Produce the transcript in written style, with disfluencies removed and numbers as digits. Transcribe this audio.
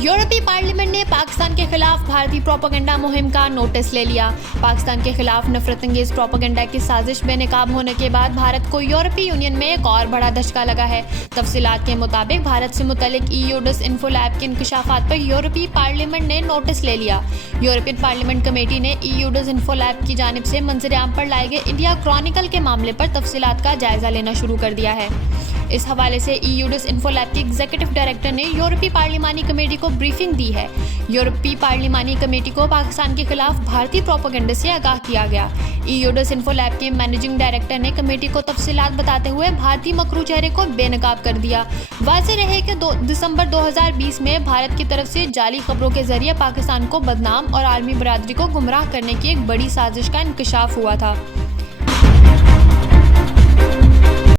यूरोपीय पार्लियामेंट ने पाकिस्तान के खिलाफ भारतीय प्रोपेगेंडा मुहिम का नोटिस ले लिया। पाकिस्तान के खिलाफ नफरत अंगेज प्रोपेगेंडा की साजिश बेनकाब होने के बाद भारत को यूरोपीय यूनियन में एक और बड़ा धचका लगा है। तफसीलात के मुताबिक भारत से मुतल्लिक EU डिसइंफो लैब के इंकशाफात पर यूरोपीय पार्लियामेंट ने नोटिस ले लिया। यूरोपियन पार्लियामेंट कमेटी ने EU डिसइंफो लैब की जानिब से मंजर-ए-आम पर लाए गए इंडिया क्रॉनिकल के मामले पर तफसीलात का जायजा लेना शुरू कर दिया है। इस हवाले से EU डिसइंफो लैब के एग्जीक्यूटिव डायरेक्टर ने यूरोपीय पार्लिमानी कमेटी को ब्रीफिंग दी है। यूरोपीय पार्लिमानी कमेटी को पाकिस्तान के खिलाफ भारतीय प्रोपेगेंडा से आगाह किया गया। EU डिसइंफो लैब के मैनेजिंग डायरेक्टर ने कमेटी को तफसीलात बताते हुए भारतीय मकरू चेहरे को बेनकाब कर दिया। वाज़ेह रहे कि दिसंबर 2020 में भारत की तरफ से जाली खबरों के जरिए पाकिस्तान को बदनाम और आलमी बरादरी को गुमराह करने की एक बड़ी साजिश का इंकशाफ हुआ था।